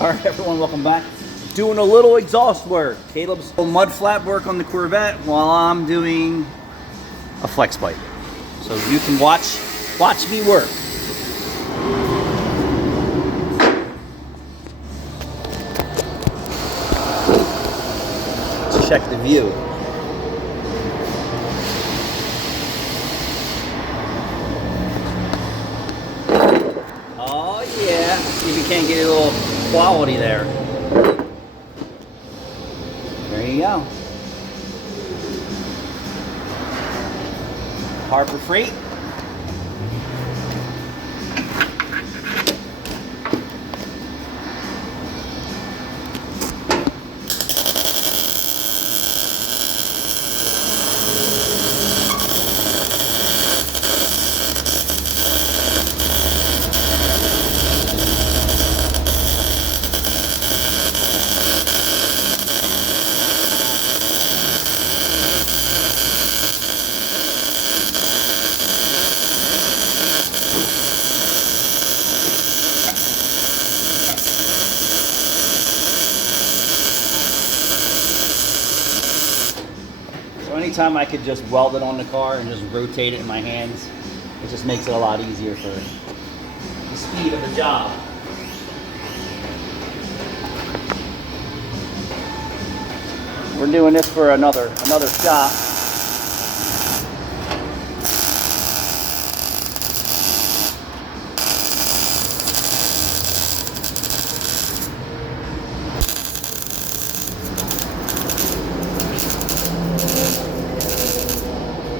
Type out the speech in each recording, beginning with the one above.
Alright everyone, welcome back. Doing a little exhaust work. Caleb's mud flap work on the Corvette while I'm doing a flex pipe. So you can watch me work. Let's check the view. Oh yeah, see if you can't get a little quality there. There you go. Harbor Freight. So anytime I could just weld it on the car and just rotate it in my hands, it just makes it a lot easier for the speed of the job. We're doing this for another shop.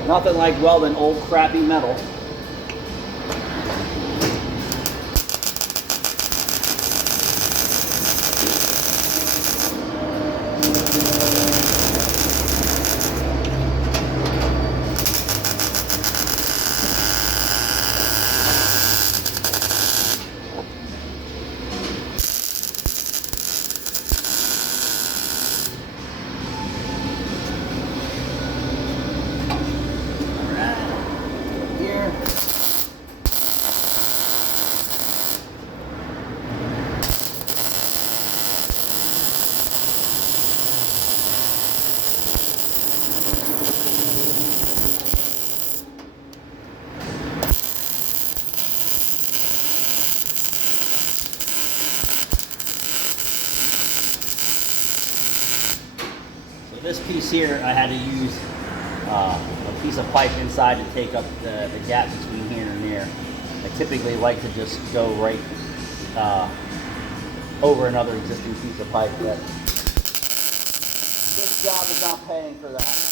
Nothing like welding old crappy metal. This piece here, I had to use a piece of pipe inside to take up the gap between here and there. I typically like to just go right over another existing piece of pipe, but this job is not paying for that.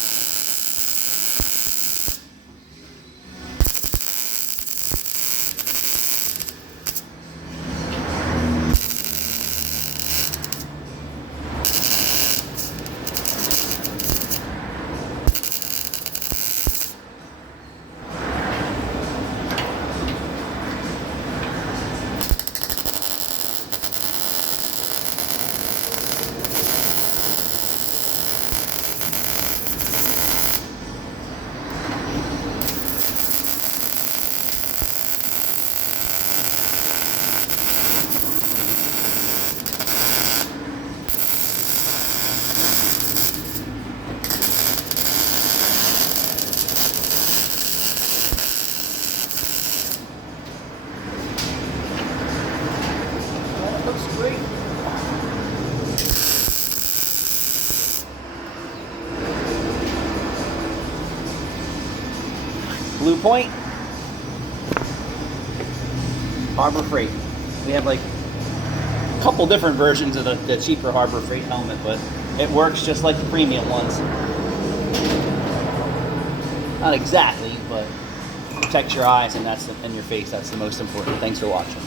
Blue Point, Harbor Freight. We have like a couple different versions of the cheaper Harbor Freight helmet, but it works just like the premium ones. Not exactly, but protects your eyes and your face. That's the most important. Thanks for watching.